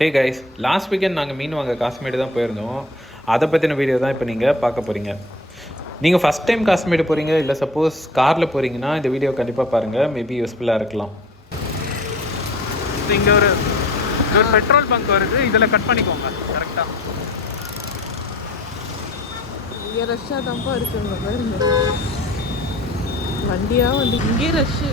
Hey guys last weekend நாங்கள் மீன் வாங்க காஷ்மீர் தான் போயிருந்தோம். அதை பற்றின வீடியோ தான் இப்போ நீங்கள் பார்க்க போகிறீங்க நீங்கள் ஃபஸ்ட் டைம் காஷ்மீர் போகிறீங்க இல்லை சப்போஸ் காரில் போகிறீங்கன்னா இந்த வீடியோ கண்டிப்பாக பாருங்கள் மேபி யூஸ்ஃபுல்லாக இருக்கலாம். இங்கே ஒரு இங்க ஒரு பெட்ரோல் பங்க் வருது. இதில் கட் பண்ணிக்கோங்க. கரெக்டாக இங்கே ரஷ்ஷாக தான்ப்பா இருக்குங்க பாருங்க. வண்டியா வந்து இங்கே ரஷ்ஷு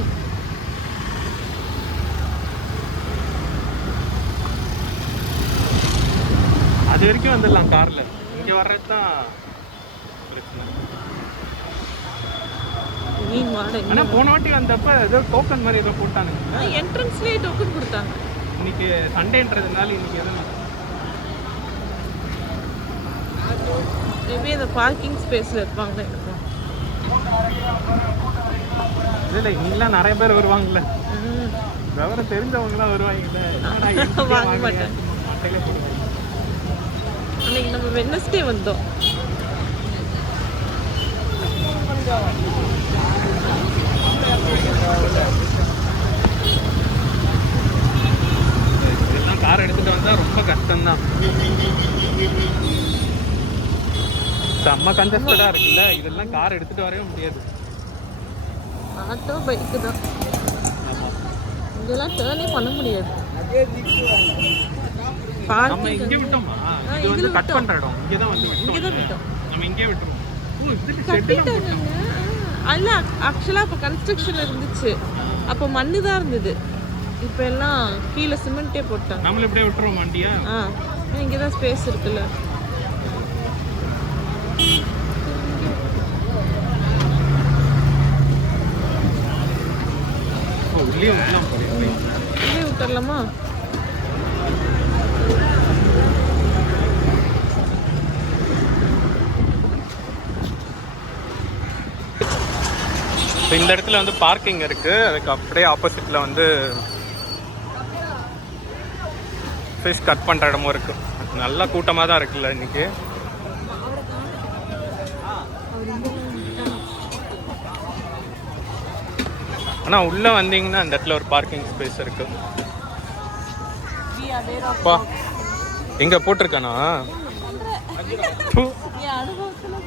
அது வரைக்கும் வந்துடலாம் காரில். இங்கே வர்றது தான் பிரச்சனை. ஆனால் போன வாட்டி வந்தப்ப ஏதோ டோக்கன் மாதிரி ஏதோ போட்டானுங்க. என்ட்ரன்ஸ்லேயே டோக்கன் கொடுத்தாங்க. இன்னைக்கு சண்டேன்றதுனால இன்னைக்கு எதுவும் மேபி அந்த பார்க்கிங் ஸ்பேஸில் இருப்பாங்க இருக்கும் இல்லை இங்கெல்லாம் நிறைய பேர் வருவாங்கல்ல. விவரம் தெரிஞ்சவங்களாம் வருவாங்கல்ல வாங்க? அன்னைக்கு நம்ம வெனஸ்டே வந்தோம் இதெல்லாம் கார் எடுத்துட்டு வந்தா ரொம்ப கஷ்டம்தான் செம்ம கன்ஜஸ்டடா இருக்குல்ல இதெல்லாம் கார் எடுத்துட்டு வரவே முடியாது ஆட்டோ பைக்கு தான் ஆமா இங்கெல்லாம் டேர்னே பண்ண முடியாது நம்ம இங்கே விட்டோமா இது வந்து இதுல கட் பண்ற இடம். இங்கே தான் வந்து இங்கே தான் விட்டோம். விட்டோம் நம்ம இங்கே விட்டுருவோம். ஓ இதுக்கு செட்டுலாம் கட்டிட்டாங்க அல்ல ஆக்சுவலாக அப்போ கன்ஸ்ட்ரக்ஷன் இருந்துச்சு. அப்போ மண்ணு தான் இருந்தது. இப்போ எல்லாம் கீழே சிமெண்ட்டே போட்டாங்க. நம்மள இப்படியே விட்டுருவோம் வண்டியா. ஆ இங்கே தான் ஸ்பேஸ் இருக்குல்ல. உள்ளே விடலாம் இப்போ இந்த இடத்துல வந்து பார்க்கிங் இருக்கு. அதுக்கு அப்படியே ஆப்போசிட்ல வந்து ஃபிஷ் கட் பண்ற இடமும் இருக்கு. நல்ல கூட்டமாக தான் இருக்குல்ல இன்னைக்கு. ஆனா உள்ள வந்தீங்கன்னா அந்த இடத்துல ஒரு பார்க்கிங் ஸ்பேஸ் இருக்கு. அப்பா எங்க போட்டிருக்கானா.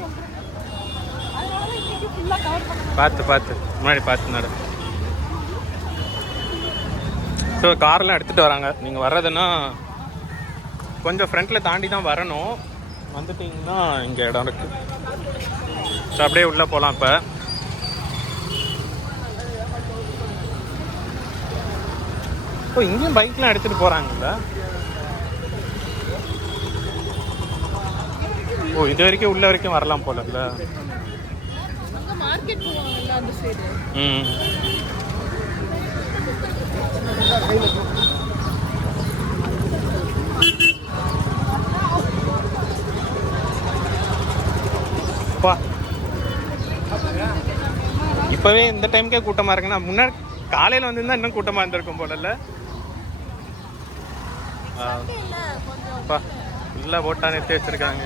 பார்த்து பார்த்து. முன்னாடி பார்த்து நட ஸோ கார்லாம் எடுத்துகிட்டு வராங்க. நீங்கள் வர்றதுன்னா கொஞ்சம் ஃப்ரண்ட்டில் தாண்டி தான் வரணும். வந்துட்டிங்கன்னா இங்கே இடம் இருக்கு. ஸோ அப்படியே உள்ளே போகலாம் இப்போ. ஓ இங்கேயும் பைக்லாம் எடுத்துகிட்டு போகிறாங்கல்ல ஓ இது வரைக்கும் உள்ள வரைக்கும் வரலாம் போலல்ல அங்கே மார்க்கெட் போவாங்கல்ல அந்த சைடு ம். அப்பா. இப்பவே இந்த டைம்க்கே கூட்டமா இருக்குன்னா முன்னாடி காலையில வந்திருந்தா இன்னும் கூட்டமா இருந்திருக்கும் போலல்ல? அப்பா ஃபுல்லாக போட்டா நிறுத்தி வச்சிருக்காங்க.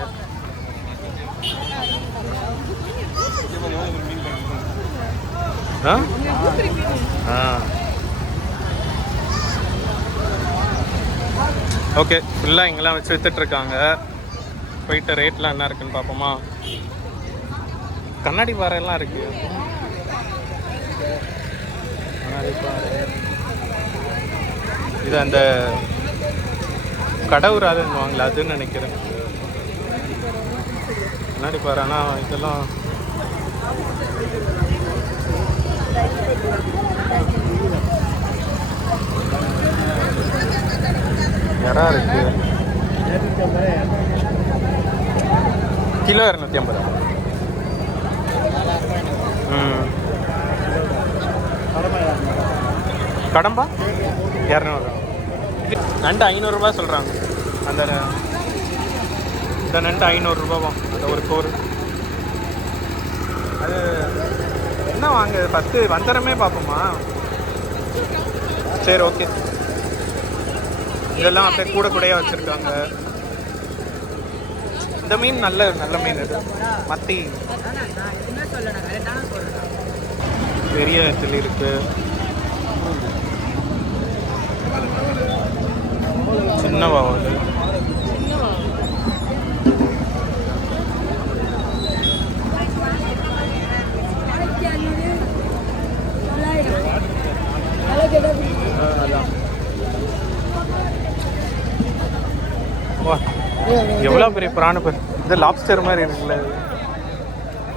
ஓகே ஃபுல்லாக இங்கெல்லாம் வச்சு விற்றுட்ருக்காங்க போயிட்டு ரேட்லாம் என்ன இருக்குன்னு பார்ப்போமா? கண்ணாடி பாறையெல்லாம் இருக்கு. கண்ணாடி பாறை. இது அந்த கடவுராதுன்னுவாங்களே அதுன்னு நினைக்கிறேன். கண்ணாடி பாறை ஆனால் இதெல்லாம் இறா இருக்கு. கிலோ இரநூத்தி ஐம்பது. ம். கடம்பா? இரநூறு. நண்டு ஐநூறுரூபா சொல்கிறாங்க அந்த இந்த நண்டு ஐநூறுரூபாவும் அந்த ஒரு கோர். அது என்ன வாங்க ஃபஸ்ட்டு வந்தரமே பார்ப்போமா? சரி ஓகே இதெல்லாம் அப்படியே கூட கூடையா வச்சுருக்காங்க. இந்த மீன் நல்ல நல்ல மீன் இது மத்தி. பெரிய இடத்துல இருக்கு. சின்ன வவால் எவ்வளோ பெரிய பிராணு பாரு. இது லாப்ஸ்டர் மாதிரி இருக்குல்ல.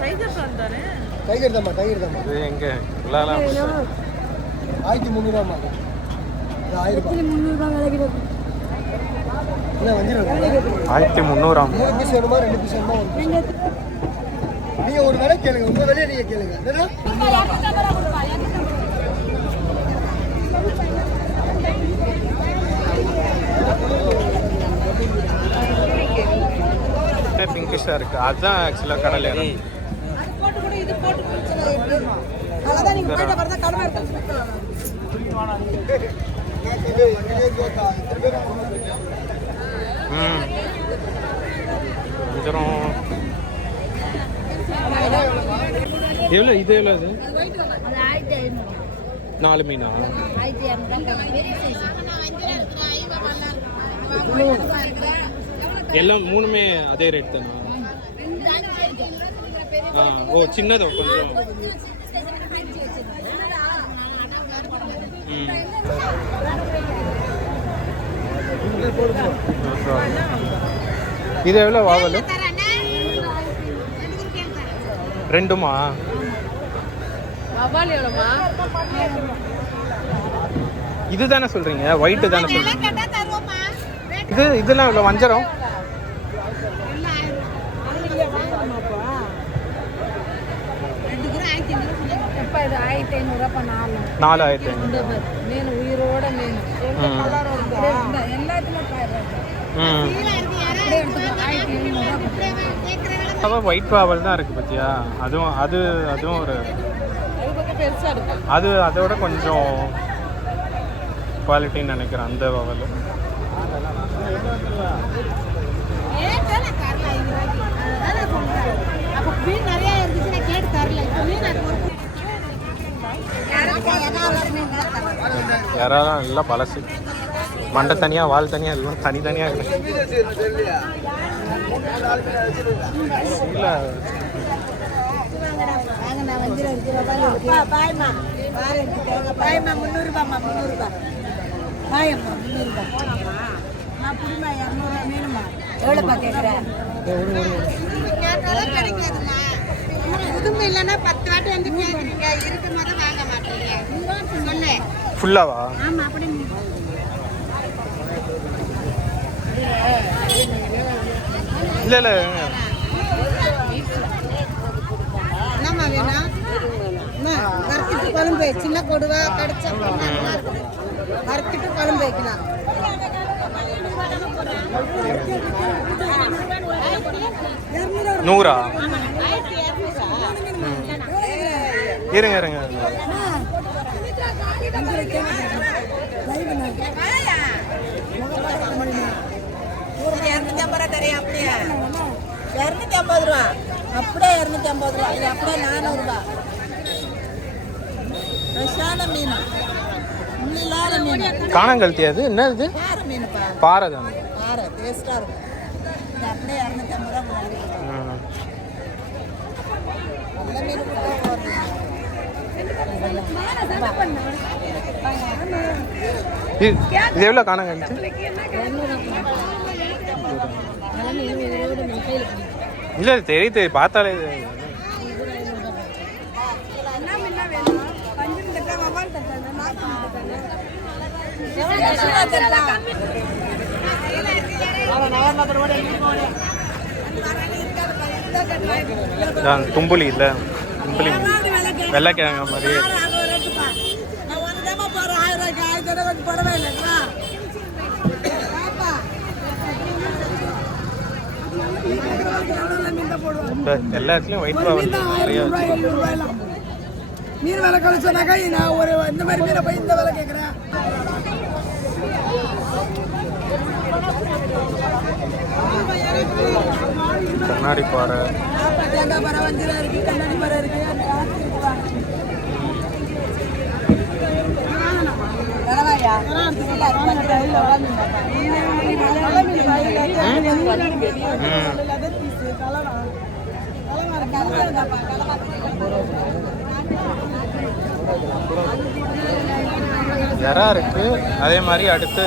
டைகர் பிரான் தானே? டைகர் தாம்மா டைகர் தாம்மா இது எங்க? இவ்வளோலாம் ஆயிரத்தி முந்நூறுவாம்மா இது ஆயிரம் ஆயிரத்தி முந்நூறாம். மூணு பீஸ் வேணுமா ரெண்டு பீஸ் வேணுமா? நீங்க ஒரு விலை கேளுங்க உங்க விலையை நீங்க கேளுங்க. என்னடா பிங்கிஷாக இருக்குது அதுதான் ஆக்சுவலாக கடல் இடம். எவ்வளோ இது எவ்வளோ அது? நாலு மீனா? ஆயிரத்தி இரநூறு எல்லாம் மூணுமே அதே ரேட் தானா? ஆ ஓ சின்னது கொஞ்சம். இது எவ்வளோ வாவல் ரெண்டுமா? இது தானே சொல்கிறீங்க ஒயிட்டு தானே சொல்கிறீங்க இது இதெல்லாம் எவ்வளோ வஞ்சரம் எப்போ இது ஆயிரத்தி ஐநூறுரூவா நாலு நாலு ஆயிரத்தி ஐநூறு இந்த பாரு, மீன் உயிரோட மீன் ஐநூறுரூவா அதான் ஒயிட் வாவல் தான் இருக்குது பார்த்தியா அதுவும் அது அதுவும் ஒரு அது அதோட கொஞ்சம் குவாலிட்டின்னு நினைக்கிறேன் அந்த வாவல் நிறையா இருந்துச்சு நான் கேட்டு தரல. இப்போ மீன் அது ஒரு யாராலும் எல்லாம் பழசு மண்டை தனியாக வால் தனியாக எல்லாம் தனித்தனியாக இருக்கு இல்லை எவ்வளோப்பா கேட்குறேன் புதுமை இல்லைன்னா பத்து வாட்டி வந்து கேட்குறீங்க இருக்கும் போது வாங்க மாட்டீங்க. சொன்னேன் ஃபுல்லாவா? ஆமாம் அப்படி இல்லை இல்லை. என்னம்மா வேணும்? வறுத்துட்டு குழம்பு சின்ன கொடுவா கடிச்சா வறுத்துட்டு குழம்பு வைக்கலாம். நூறா? இருங்க இருங்க. இரநூத்தி ஐம்பது ரூபா அப்படியே இரநூத்தி ஐம்பது ரூபா இது அப்படியே நானூறுபா ஃப்ரெஷ்ஷான மீன் முள்ளில்லாத மீன் காணங்கழுத்தி அது என்ன இது பாறை மீனுப்பா பாறை தானே பாறை டேஸ்ட்டாக இருக்கும். இது அப்படியே இரநூத்தி ஐம்பது ரூபா வாங்கிக்கலாம். ம். நல்ல மீன் கொடுத்தா போதும். இது எவ்வளோ காண நல்ல இல்லை தெரியுது பார்த்தாலே இது. தும்புலி இல்லை. தும்புலி வெள்ளைக்கிழங்க மாதிரி. எல்லா இடத்துலையும் ஒயிட் பாவல் நிறைய மீன் விலை கழிச்சோனாக்கா நான் ஒரு இந்த மாதிரி மீனை போய் இந்த விலை கேட்குறேன் கண்ணாடி பாறை தேங்காய் மரம் வஞ்சிரம் இருக்கு கண்ணாடி மரம் கண்ணாடி பாறை இறா இருக்கு அதே மாதிரி அடுத்து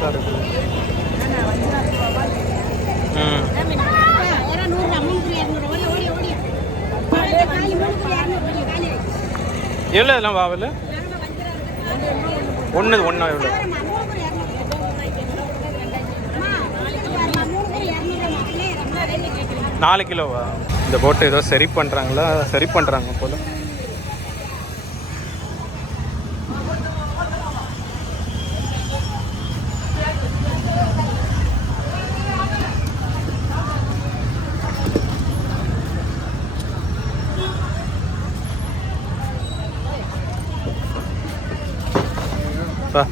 பெருசா இருக்கு. ம். எவ்வளோ இதெல்லாம் வாவல்? ஒன்று ஒன்றா எவ்வளோ நாலு கிலோவா? இந்த போட்டை ஏதோ சரி பண்ணுறாங்களா சரி பண்ணுறாங்க போல் பா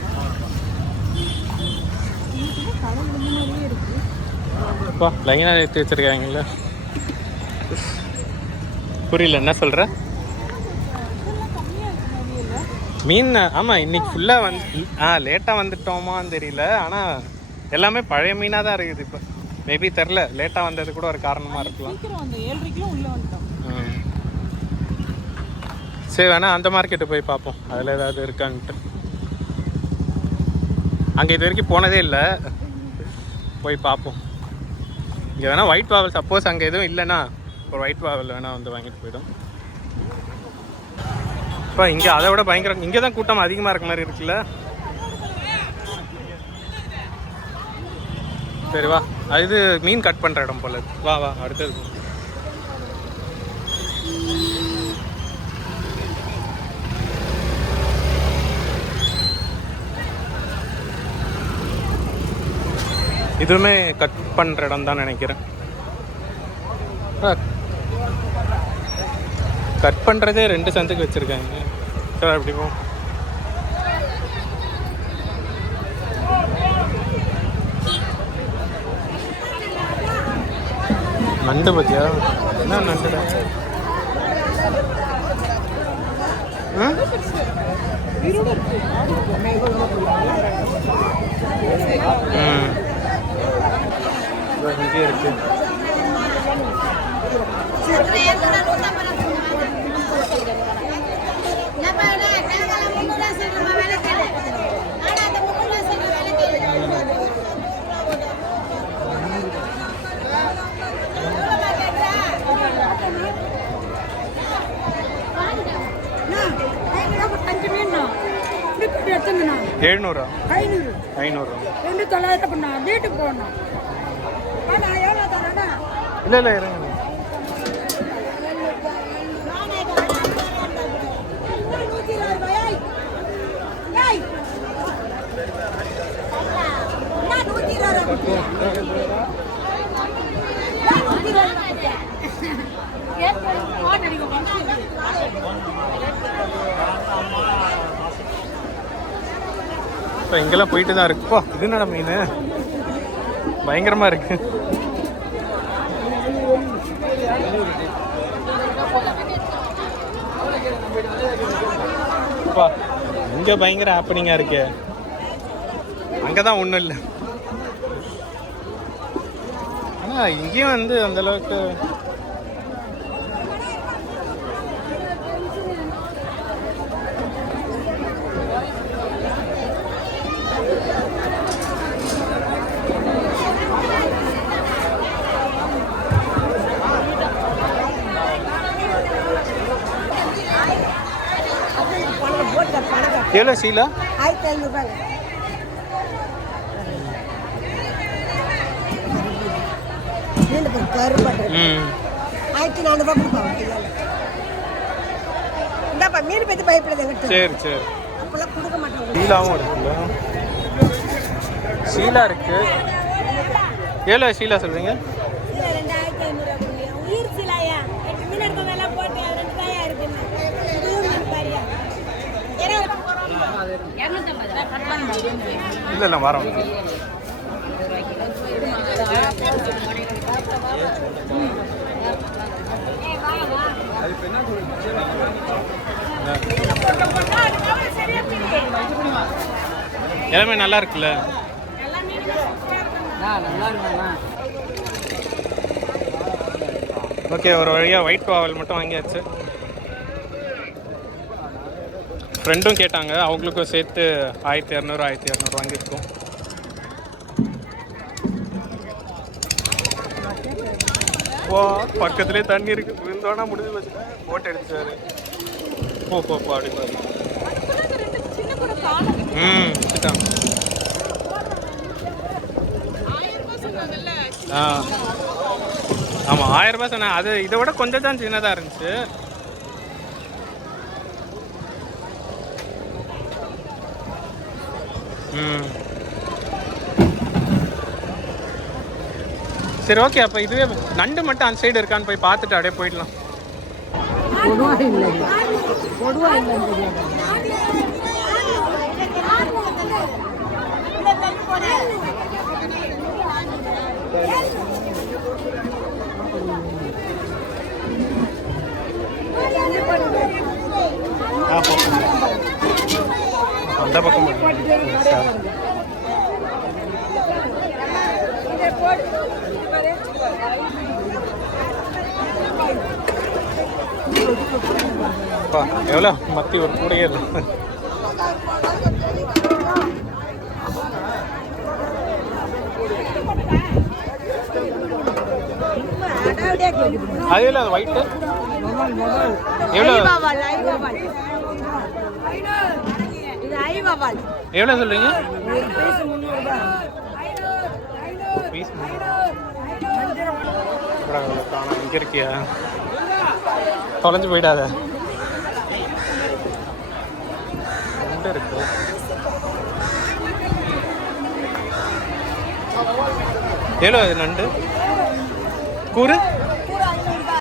பா லைனாக எடுத்து வச்சிருக்காங்கல்ல. புரியல என்ன சொல்ற? மீன் ஆமாம் இன்னைக்கு ஃபுல்லாக வந்து ஆ லேட்டாக வந்துட்டோமான்னு தெரியல. ஆனால் எல்லாமே பழைய மீனாக தான் இருக்குது இப்போ. மேபி தெரில லேட்டாக வந்தது கூட ஒரு காரணமாக இருக்கலாம். சரி வேணா அந்த மார்க்கெட்டு போய் பார்ப்போம். அதில் ஏதாவது இருக்கான்ட்டு. அங்கே இது வரைக்கும் போனதே இல்லை. போய் பார்ப்போம். இங்கே வேணால் ஒயிட் வாவல் சப்போஸ் அங்கே எதுவும் இல்லைன்னா ஒரு ஒயிட் வாவல் வேணால் வந்து வாங்கிட்டு போயிடும். இப்போ இங்கே அதை விட பயங்கரம் இங்கே தான் கூட்டம் அதிகமாக இருக்க மாதிரி இருக்குல்ல? சரி வா. அது மீன் கட் பண்ணுற இடம் போல வா வா அடுத்தது. இதுவுமே கட் பண்ணுற இடம் தான் நினைக்கிறேன். கட் பண்ணுறதே ரெண்டு சந்துக்கு வச்சுருக்காங்க. சரி அப்படி போ. நண்டு பத்தியா? என்ன நண்டுடா ஆ? ம். இங்கே இருக்கு. எழுநூறா? ஐநூறு. ஐநூறு. ரெண்டு தொள்ளாயிரம் பண்ணா வீட்டுக்கு போகணும் ஆனா எவ்வளோ தரேன்னா இல்லை இல்லை இருங்க நூற்றி இருபது ரூபாய் ஏய் என்ன நூற்றி இருபது ரூபாய் ஏன் நூற்றி இருபது ரூபாய் இப்போ இங்கெல்லாம் போயிட்டு தான் இருக்கு. போ. இது என்னடா மீன்? பயங்கரமாக இருக்கு. அப்பா இங்கே பயங்கர ஹாப்பனிங்காக இருக்கே. அங்கே தான் ஒன்றும் இல்லை. ஆனால் இங்கேயும் வந்து அந்த எவ்வளோ சீலா? ஆயிரத்தி ஐநூறுபாங்க. ஆயிரத்தி நானூறுபா கொடுப்பாங்க இந்தாப்பா மீன் பற்றி பயப்படுது சரி சரி. அப்பெல்லாம் கொடுக்க மாட்டாங்க ஷீலாவும் இருக்குல்ல? ஷீலா இருக்கு. எவ்வளோ ஷீலா சொல்றீங்க இல்லை ரெண்டாயிரத்தி ஐநூறுரூவா கொடுங்க உயிர் சிலாயா எட்டு மீன் எடுக்க வேலை போட்டு அது ரெண்டு காயா இருக்குன்னு இதுவும் மீன் பாரியா இல்லை இல்லை வரோம். எல்லாமே நல்லா இருக்குல்ல? ஓகே ஒரு வழியாக ஒயிட் பாவல் மட்டும் வாங்கியாச்சு. ஃப்ரெண்டும் கேட்டாங்க. அவங்களுக்கும் சேர்த்து ஆயிரத்தி இரநூறு ஆயிரத்தி இரநூறு வாங்கியிருக்கோம். ஓ பக்கத்துலேயே தண்ணி இருக்கு. விழுந்தோன்னா முடிஞ்சு போச்சு. போட்டு எடுத்துட்டாரு போ போ போ அப்படி பாரு சின்ன கூட காணும் ம் ஆ. ஆமாம் ஆயிரம் ரூபாய் சொன்னேன் அது இதை விட கொஞ்சம் தான் சின்னதாக இருந்துச்சு. சரி ஓகே அப்போ இதுவே நண்டு மட்டும் அந்த சைடு இருக்கான்னு போய் பார்த்துட்டு அப்படியே போயிடலாம். அந்த பக்கம் சரி. அப்பா எவ்வளோ மத்தி ஒரு கூடையே இல்லை அது ஒயிட்டு எவ்வளோ எவ்வளோ சொல்கிறீங்க ஒரு பீஸ் காணும் இங்கே இருக்கியா தொலைஞ்சு போயிடாத. எங்கே இருக்கு. எவ்வளோ இது நண்டு? கூறு?